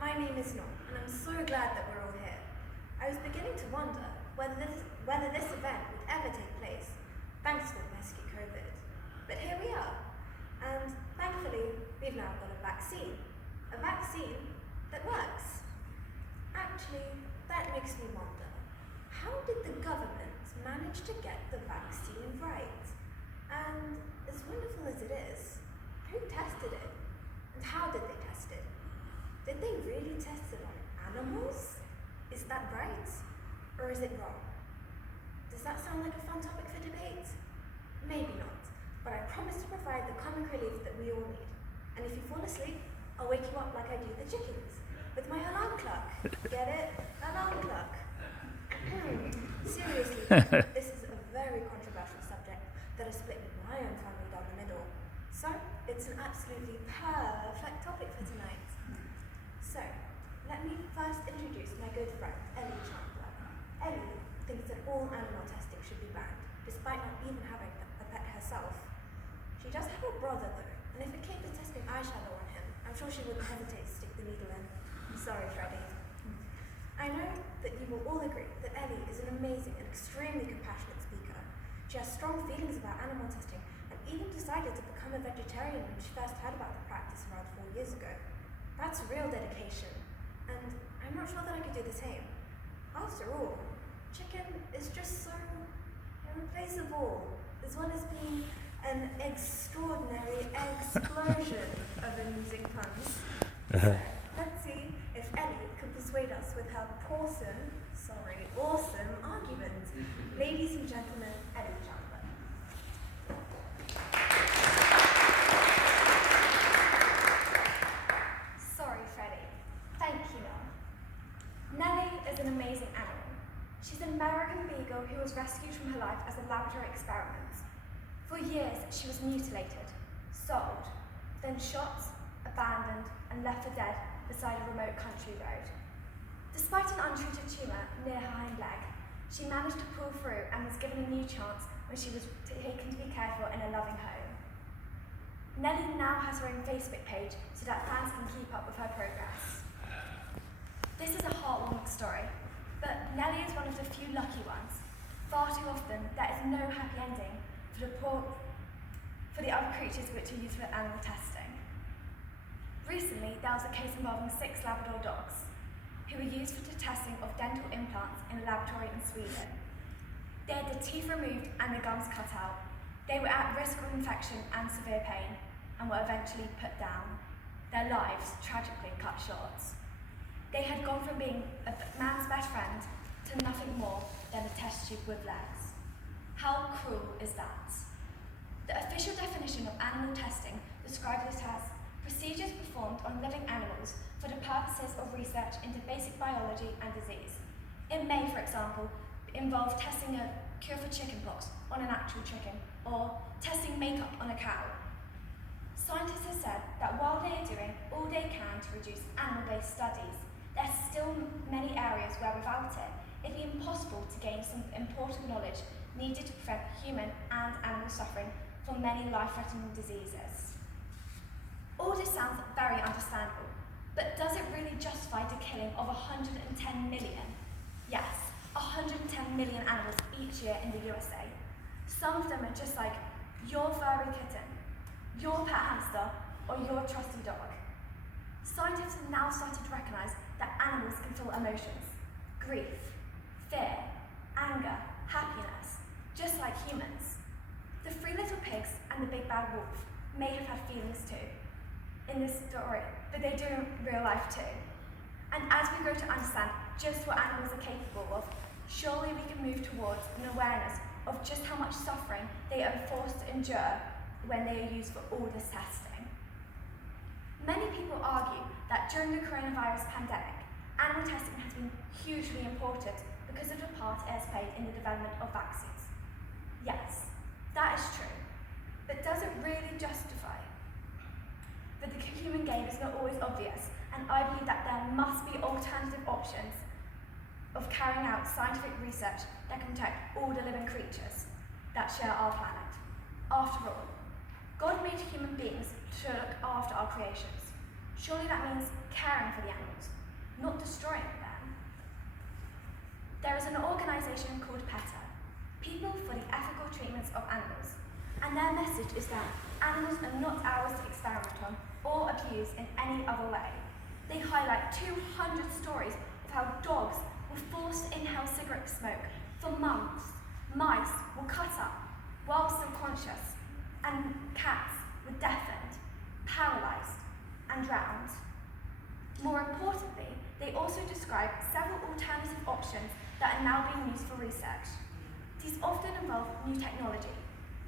My name is Norm, and I'm so glad that we're all here. I was beginning to wonder whether this event would ever take place, thanks to the pesky COVID. But here we are, and thankfully, we've now got a vaccine. A vaccine that works. Actually, that makes me wonder, how did the government manage to get the vaccine right? And as wonderful as it is, who tested it? And how did they test it? Did they really test it on animals? Is that right? Or is it wrong? Does that sound like a fun topic for debate? Maybe not, but I promise to provide the comic relief that we all need. And if you fall asleep, I'll wake you up like I do the chickens, with my alarm clock. Get it? Alarm clock. Seriously, this is a very controversial subject that has split my own family down the middle. So, it's an absolutely perfect topic for tonight. So, let me first introduce my good friend, Ellie Chandler. Ellie thinks that all animal testing should be banned, despite not even having a pet herself. She does have a brother though, and if it came to testing eyeshadow on him, I'm sure she wouldn't hesitate to stick the needle in. Sorry, Freddie. I know that you will all agree that Ellie is an amazing and extremely compassionate speaker. She has strong feelings about animal testing and even decided to become a vegetarian when she first heard about the practice around 4 years ago. That's real dedication, and I'm not sure that I could do the same. After all, chicken is just so irreplaceable, as well as being an extraordinary explosion of amusing puns. So, let's see if Ellie can persuade us with her awesome argument. Ladies and gentlemen, Ellie Chandler. Sorry, Freddie. Thank you, Mum. Nellie is an amazing animal. She's an American beagle who was rescued from her life as a laboratory experiment. For years, she was mutilated, sold, then shot, abandoned, and left for dead beside a remote country road. Despite an untreated tumour near her hind leg, she managed to pull through and was given a new chance when she was taken to be cared for in a loving home. Nellie now has her own Facebook page so that fans can keep up with her progress. This is a heartwarming story, but Nellie is one of the few lucky ones. Far too often, there is no happy ending for the other creatures which are used for animal testing. Recently, there was a case involving 6 Labrador dogs who were used for the testing of dental implants in a laboratory in Sweden. They had their teeth removed and their gums cut out. They were at risk of infection and severe pain and were eventually put down. Their lives tragically cut short. They had gone from being a man's best friend to nothing more than a test tube with legs. How cruel is that? The official definition of animal testing describes it as procedures performed on living animals for the purposes of research into basic biology and disease. It may, for example, involve testing a cure for chickenpox on an actual chicken, or testing makeup on a cow. Scientists have said that while they are doing all they can to reduce animal-based studies, there are still many areas where without it, it'd be impossible to gain some important knowledge needed to prevent human and animal suffering from many life-threatening diseases. All this sounds very understandable, but does it really justify the killing of 110 million? Yes, 110 million animals each year in the USA. Some of them are just like your furry kitten, your pet hamster, or your trusty dog. Scientists have now started to recognise that animals can feel emotions, grief, fear, anger, happiness, just like humans. The 3 little pigs and the big bad wolf may have had feelings too in this story, but they do in real life too. And as we grow to understand just what animals are capable of, surely we can move towards an awareness of just how much suffering they are forced to endure when they are used for all this testing. Many people argue that during the coronavirus pandemic, animal testing has been hugely important because of the part it has played in the development of vaccines. Yes, that is true, but does it really justify? But the human gain is not always obvious, and I believe that there must be alternative options of carrying out scientific research that can protect all the living creatures that share our planet. After all, God made human beings to look after our creations. Surely that means caring for the animals, not destroying them. There is an organisation called PETA, People for the Ethical Treatment of Animals, and their message is that animals are not ours to experiment on or abuse in any other way. They highlight 200 stories of how dogs were forced to inhale cigarette smoke for months, mice were cut up while still conscious, and cats were deafened, paralysed, and drowned. More importantly, they also describe several alternative options that are now being used for research. These often involve new technology,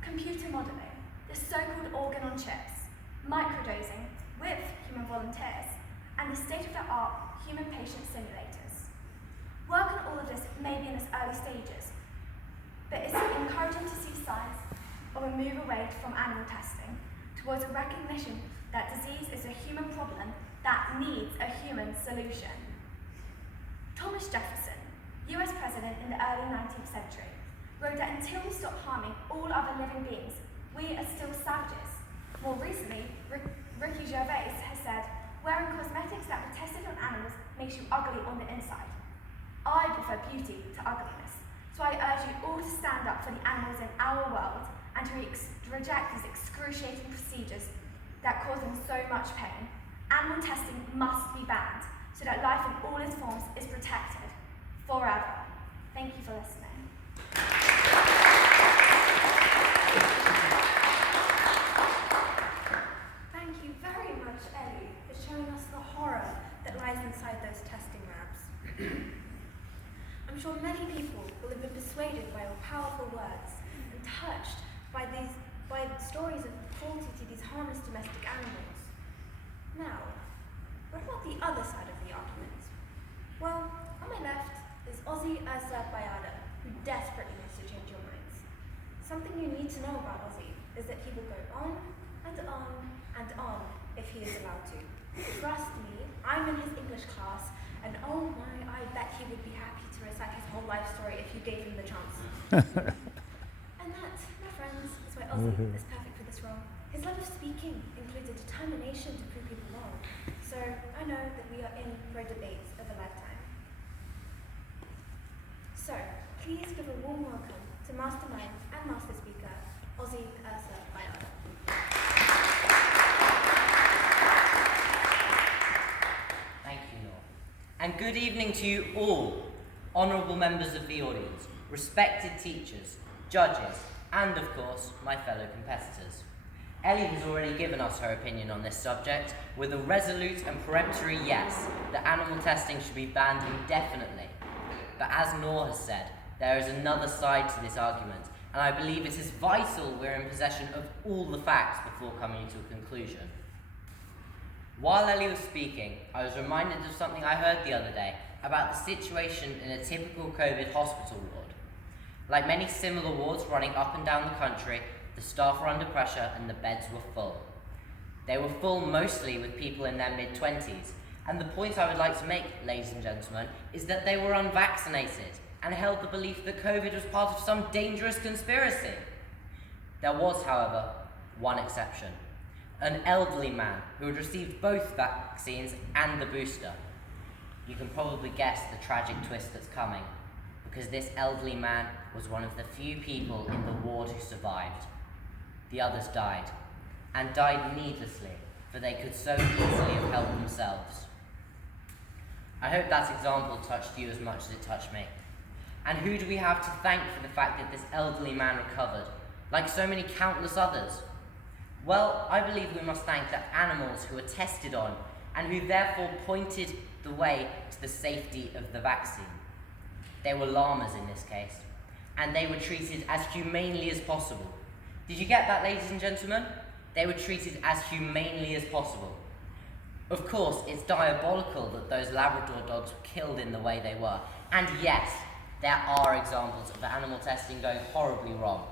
computer modelling, the so-called organ on chips, microdosing with human volunteers, and the state-of-the-art human patient simulators. Work on all of this may be in its early stages, but it's encouraging to see signs of a move away from animal testing towards a recognition that disease is a human problem that needs a human solution. Thomas Jefferson, US President in the early 19th century, wrote that until we stop harming all other living beings, we are still savages. More recently, Ricky Gervais has said, wearing cosmetics that were tested on animals makes you ugly on the inside. I prefer beauty to ugliness, so I urge you all to stand up for the animals in our world and to reject these excruciating procedures that cause them so much pain. Animal testing must be banned so that life in all its forms is protected forever. Thank you for listening. Thank you very much, Ellie, for showing us the horror that lies inside those testing labs. I'm sure many people will have been persuaded by your powerful words and touched by the stories of cruelty to these harmless domestic animals. Now, what about the other side of the argument? Well, on my left is Ozzy Ursa Bayada, who desperately wants to change your minds. Something you need to know about Ozzy is that he will go on and on and on if he is allowed to. Trust me, I'm in his English class, and oh my, I bet he would be happy to recite his whole life story if you gave him the chance. And that, my friends, is why Ozzy is perfect for this role. His love of speaking includes a determination to prove people wrong. So I know that we are in for a debate of a lifetime. So please give a warm welcome to Mastermind and Master Speaker, Ozzy Ursa Bayada. Thank you, Noor. And good evening to you all, honourable members of the audience, respected teachers, judges, and of course, my fellow competitors. Ellie has already given us her opinion on this subject with a resolute and peremptory yes that animal testing should be banned indefinitely. But as Noor has said, there is another side to this argument, and I believe it is vital we're in possession of all the facts before coming to a conclusion. While Ellie was speaking, I was reminded of something I heard the other day about the situation in a typical COVID hospital ward. Like many similar wards running up and down the country, the staff were under pressure and the beds were full. They were full mostly with people in their mid-20s, and the point I would like to make, ladies and gentlemen, is that they were unvaccinated and held the belief that COVID was part of some dangerous conspiracy. There was, however, one exception. An elderly man who had received both vaccines and the booster. You can probably guess the tragic twist that's coming, because this elderly man was one of the few people in the ward who survived. The others died, and died needlessly, for they could so easily have helped themselves. I hope that example touched you as much as it touched me. And who do we have to thank for the fact that this elderly man recovered, like so many countless others? Well, I believe we must thank the animals who were tested on and who therefore pointed the way to the safety of the vaccine. They were llamas in this case, and they were treated as humanely as possible. Did you get that, ladies and gentlemen? They were treated as humanely as possible. Of course, it's diabolical that those Labrador dogs were killed in the way they were. And yes, there are examples of animal testing going horribly wrong.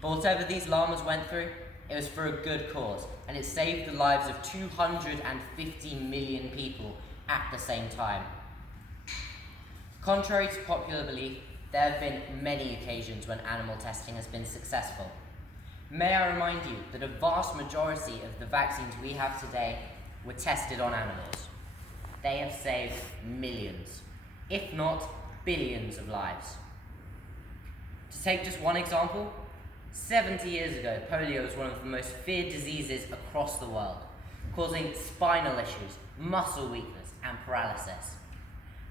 But whatever these llamas went through, it was for a good cause, and it saved the lives of 250 million people at the same time. Contrary to popular belief, there have been many occasions when animal testing has been successful. May I remind you that a vast majority of the vaccines we have today were tested on animals. They have saved millions, if not billions of lives. To take just one example, 70 years ago, polio was one of the most feared diseases across the world, causing spinal issues, muscle weakness, and paralysis.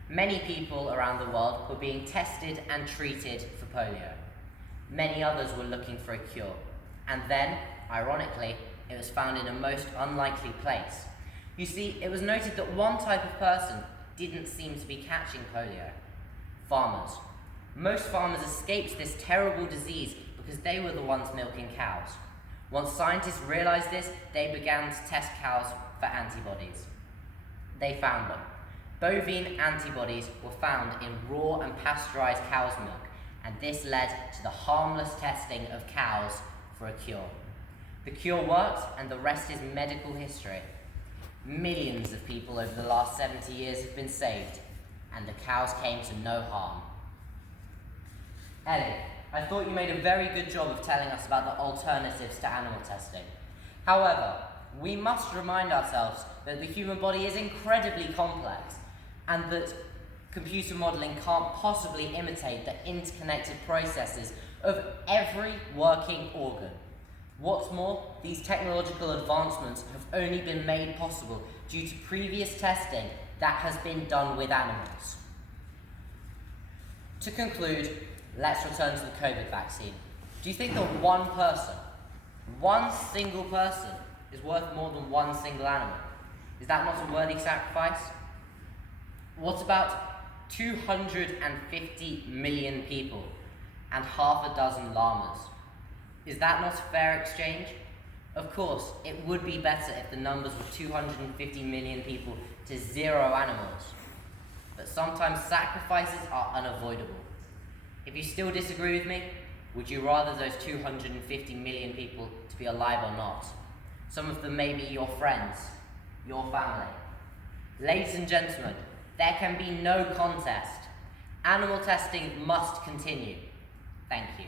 Many people around the world were being tested and treated for polio. Many others were looking for a cure. And then, ironically, it was found in a most unlikely place. You see, it was noted that one type of person didn't seem to be catching polio: farmers. Most farmers escaped this terrible disease because they were the ones milking cows. Once scientists realized this, they began to test cows for antibodies. They found them. Bovine antibodies were found in raw and pasteurized cow's milk, and this led to the harmless testing of cows for a cure. The cure worked, and the rest is medical history. Millions of people over the last 70 years have been saved, and the cows came to no harm. Ellie, I thought you made a very good job of telling us about the alternatives to animal testing. However, we must remind ourselves that the human body is incredibly complex, and that computer modelling can't possibly imitate the interconnected processes of every working organ. What's more, these technological advancements have only been made possible due to previous testing that has been done with animals. To conclude, let's return to the COVID vaccine. Do you think that one person, one single person, is worth more than one single animal? Is that not a worthy sacrifice? What about 250 million people and half a dozen llamas? Is that not a fair exchange? Of course, it would be better if the numbers were 250 million people to 0 animals. But sometimes sacrifices are unavoidable. If you still disagree with me, would you rather those 250 million people to be alive or not? Some of them may be your friends, your family. Ladies and gentlemen, there can be no contest. Animal testing must continue. Thank you.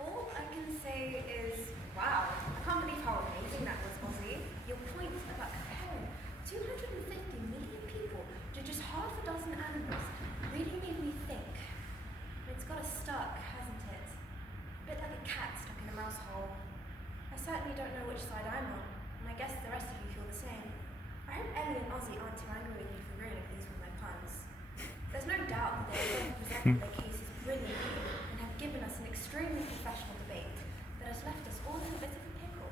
All I can say is, wow, I can't believe how amazing that was, Ozzy. Your point about comparing 250 million people to just half a dozen animals really made me think. It's got us stuck, hasn't it? A bit like a cat stuck in a mouse hole. I certainly don't know which side I'm on, and I guess the rest of you feel the same. I hope Ellie and Ozzy aren't too angry with me for ruining these with my puns. There's no doubt that they've both presented their cases brilliantly and have given us an extremely professional debate that has left us all in a bit of a pickle.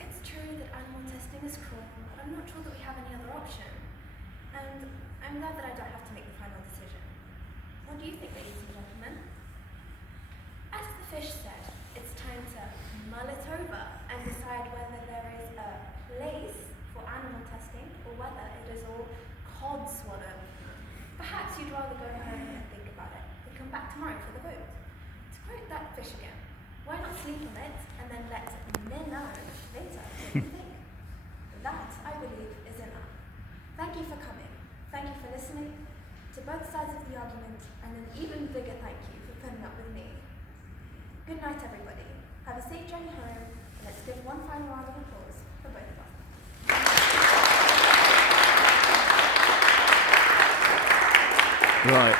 It's true that animal testing is cruel, but I'm not sure that we have any other option. And I'm glad that I don't have to make the final decision. What do you think, ladies and gentlemen? As the fish said, it's time to mull it over and decide whether there is a place for animal testing or whether it is all codswallop. Perhaps you'd rather go home and think about it and come back tomorrow for the vote. To quote that fish again, why not sleep on it and then let me know later what you think? That, I believe, is enough. Thank you for coming. Thank you for listening to both sides of the argument, and an even bigger thank you for putting up with me. Good night, everybody. Have a safe journey home, and let's give one final round of applause for both of us. Right.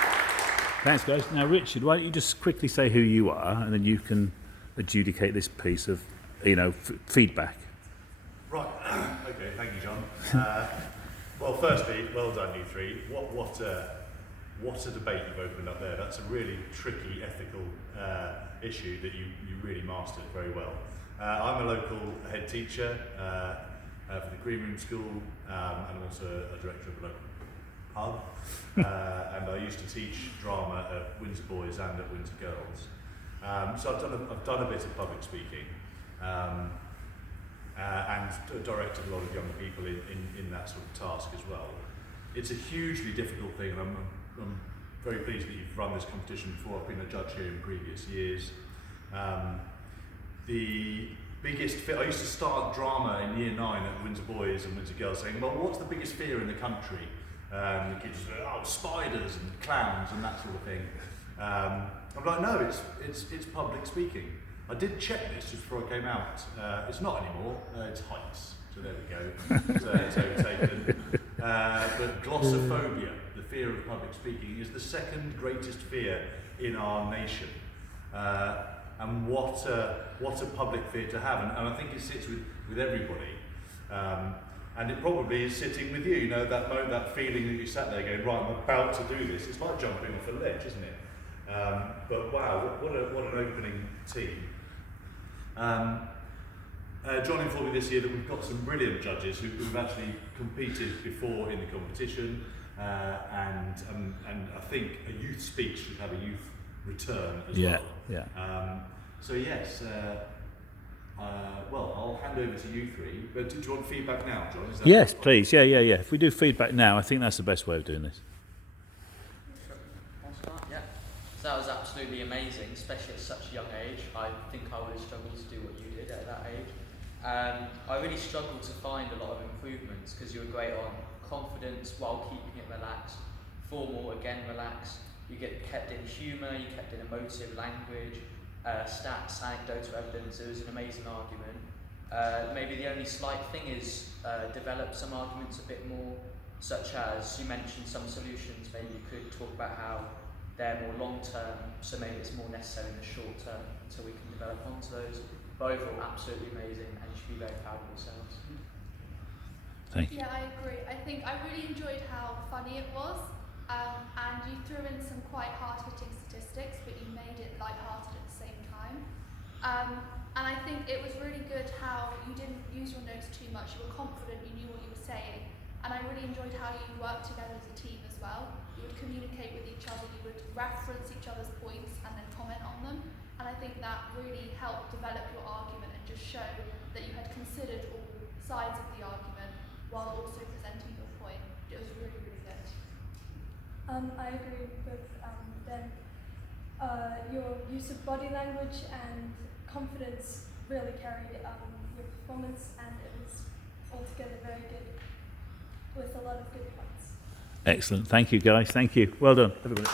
Thanks, guys. Now, Richard, why don't you just quickly say who you are, and then you can adjudicate this piece of, feedback. Right. Okay. Thank you, John. Well, firstly, well done, you three. What a debate you've opened up there. That's a really tricky ethical issue that you really mastered very well. I'm a local head teacher for the Green Room School, and I'm also a director of a local pub. And I used to teach drama at Windsor Boys and at Windsor Girls. So I've done a bit of public speaking, and directed a lot of young people in that sort of task as well. It's a hugely difficult thing, and I'm very pleased that you've run this competition before. I've been a judge here in previous years. The biggest fear, I used to start drama in year 9 at Windsor Boys and Windsor Girls saying, well, what's the biggest fear in the country? The kids would say, oh, spiders and clowns and that sort of thing. I'm like, no, it's public speaking. I did check this just before I came out. It's not anymore. It's heights. So there we go. So it's overtaken. But glossophobia, the fear of public speaking, is the second greatest fear in our nation. And what a public fear to have. And I think it sits with everybody. And it probably is sitting with you. You know, that feeling that you sat there going, right, I'm about to do this. It's like jumping off a ledge, isn't it? But wow, what an opening team. John informed me this year that we've got some brilliant judges who've actually competed before in the competition, and I think a youth speech should have a youth return as well. Yeah. So yes, well, I'll hand over to you three. But do you want feedback now, John? Is that Yes, please. Yeah. If we do feedback now, I think that's the best way of doing this. I'll start, yeah. So that was absolutely amazing, especially at such a young age. I think I would have struggled to do what you did at that age. I really struggled to find a lot of improvements because you were great on confidence while keeping it relaxed, formal again relaxed. You kept in humour, you kept in emotive language, stats, anecdotal evidence. It was an amazing argument. Maybe the only slight thing is develop some arguments a bit more, such as you mentioned some solutions. Maybe you could talk about how they're more long term, so maybe it's more necessary in the short term until we can develop onto those. But overall, absolutely amazing, and you should be very proud of yourselves. Thank you. Yeah, I agree. I think I really enjoyed how funny it was, and you threw in some quite hard-hitting statistics, but you made it light-hearted at the same time. And I think it was really good how you didn't use your notes too much. You were confident, you knew what you were saying, and I really enjoyed how you worked together as a team as well. You would communicate with each other, you would reference each other's points and then comment on them. And I think that really helped develop your argument and just show that you had considered all sides of the argument while also presenting your point. It was really, really good. I agree with Ben. Your use of body language and confidence really carried your performance, and it was altogether very good with a lot of good points. Excellent. Thank you, guys. Thank you. Well done, everybody.